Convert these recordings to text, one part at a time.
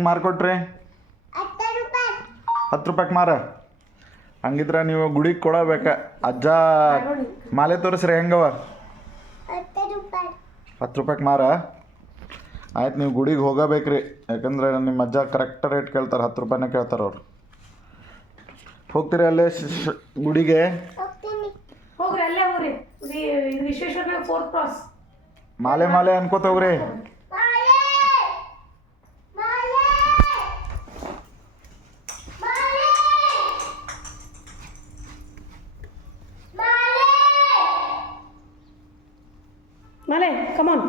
ಹೆಂಗೆ ಮಾರ್ಕೊಟ್ರಿ? 10 ರೂಪಾಯಿಗೆ ಮಾರ. ಹಂಗಿದ್ರೆ ನೀವು ಗುಡಿಗೆ ಕೊಡಬೇಕ. ಅಜ್ಜ ಮಾಲೆ ತೋರಿಸ್ರಿ ಹೆಂಗವ? 10 ರೂಪಾಯಿಗೆ ಮಾರ. ಆಯ್ತು, ನೀವು ಗುಡಿಗೆ ಹೋಗಬೇಕ್ರಿ. ಯಾಕಂದ್ರೆ ನಿಮ್ಮ ಅಜ್ಜ ಕರೆಕ್ಟ್ ರೇಟ್ ಕೇಳ್ತಾರೆ, 10 ರೂಪಾಯಿನೇ ಕೇಳ್ತಾರೆ ಅವ್ರು. ಹೋಗ್ತೀರಿ ಅಲ್ಲೇ ಗುಡಿಗೆ? ಹೋಗ್ರಿ, ಅಲ್ಲೇ ಹೋಗ್ರಿ. Vishweshwara 4th cross. ಮಾಲೆ ಅನ್ಕೋತ ಹೋಗ್ರಿ. ಮಾಲೆ, ಕಮಾನ್.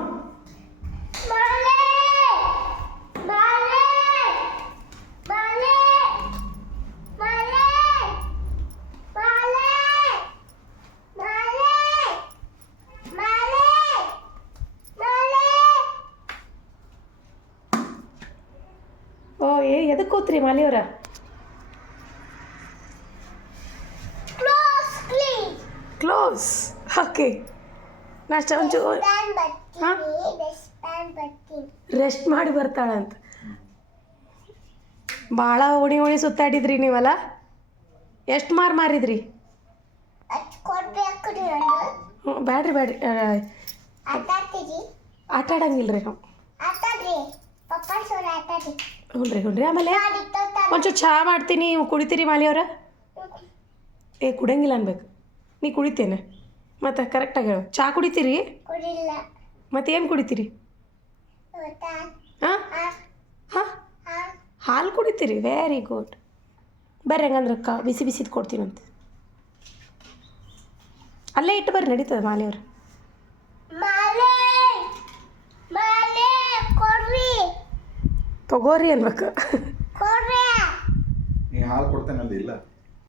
ಓ ಎದಕ್ಕೆ ಕೂತ್ರಿ ಮಾಲಿಯವರ? ಕ್ಲೋಸ್. ಓಕೆ, ನಾಷ್ಟ ಒಂಚೂರು ಹಾಂ, ರೆಸ್ಟ್ ಮಾಡಿ ಬರ್ತಾಳಂತ. ಭಾಳ ಓಣಿ ಸುತ್ತಾಡಿದ್ರಿ ನೀವಲ್ಲ? ಎಷ್ಟು ಮಾರಿದ್ರಿ? ಹ್ಞೂ, ಬ್ಯಾಡ್ರಿ ಆಟ ಆಡಂಗಿಲ್ರಿ ನಾವು. ಹ್ಞೂ ರೀ. ಆಮೇಲೆ ಒಂಚೂರು ಚಹಾ ಮಾಡ್ತೀನಿ, ಕುಡಿತೀರಿ ಮಾಲಿಯವ್ರ? ಕುಡಿಯಂಗಿಲ್ಲ ಅನ್ಬೇಕು. ನೀ ಕುಡಿತೇನೆ ಮತ್ತೆ ಕರೆಕ್ಟಾಗಿ ಹೇಳು. ಚಹಾ ಕುಡಿತೀರಿ? ಮತ್ತೆ ಏನು ಕುಡಿತೀರಿ? ಹಾಂ ಹಾಂ, ಹಾಲು ಕುಡಿತೀರಿ? Very good. ಬರ್ರಿ, ಹಂಗಂದ್ರೆ ಬಿಸಿದು ಕೊಡ್ತೀನಂತೆ. ಅಲ್ಲೇ ಇಟ್ಟು ಬರ್ರಿ, ನಡೀತದೆ ಮಾಲಿಯವ್ರು. ತಗೋರಿ ಅನ್ಬೇಕು. ನೀ ಹಾಲು ಕೊಡ್ತೇನೆ ಇಲ್ಲ?